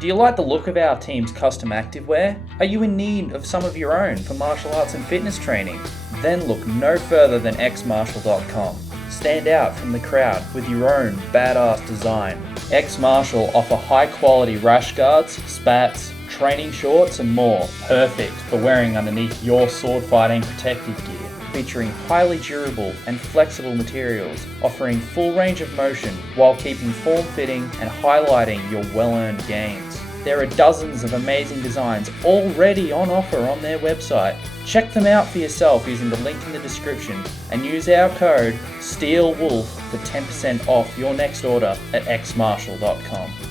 Do you like the look of our team's custom activewear? Are you in need of some of your own for martial arts and fitness training? Then look no further than xmartial.com. Stand out from the crowd with your own badass design. X-Martial offer high quality rash guards, spats, training shorts and more, perfect for wearing underneath your sword fighting protective gear. Featuring highly durable and flexible materials, offering full range of motion while keeping form-fitting and highlighting your well-earned gains. There are dozens of amazing designs already on offer on their website. Check them out for yourself using the link in the description and use our code STEELWOLF for 10% off your next order at xmartial.com.